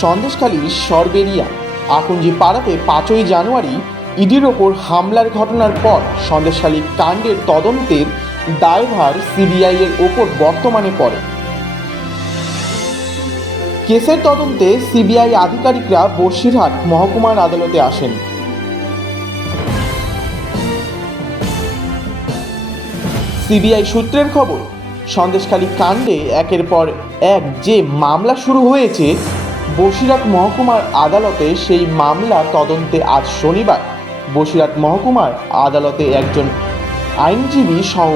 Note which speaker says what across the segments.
Speaker 1: সন্দেশখালীর সরবেরিয়া। আকঞ্জি পাড়াতে পাঁচই জানুয়ারি, ইডির ওপর হামলার ঘটনার পর সন্দেশখালী কাণ্ডের তদন্তের দায়ভার সিবিআই এর ওপর বর্তমানে পড়ে। কেসের তদন্তে সিবিআই আধিকারিকরা বসিরহাট মহকুমার আদালতে আসেন। সিবিআই সূত্রের খবর, সন্দেশখালী কাণ্ডে একের পর এক যে মামলা শুরু হয়েছে বসিরহাট মহকুমার আদালতে সেই মামলা তদন্তে আজ শনিবার। বসিরহাট মহকুমার আদালতে একজন আইনজীবী সহ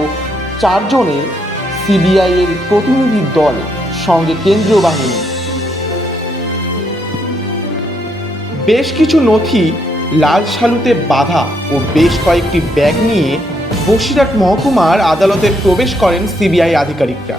Speaker 1: চারজনের সিবিআই এর প্রতিনিধি দল সঙ্গে কেন্দ্রীয় বাহিনী। বেশ কিছু নথি লাল সালুতে বাঁধা ও বেশ কয়েকটি ব্যাগ নিয়ে বসিরহাট মহকুমার আদালতে প্রবেশ করেন সিবিআই আধিকারিকরা।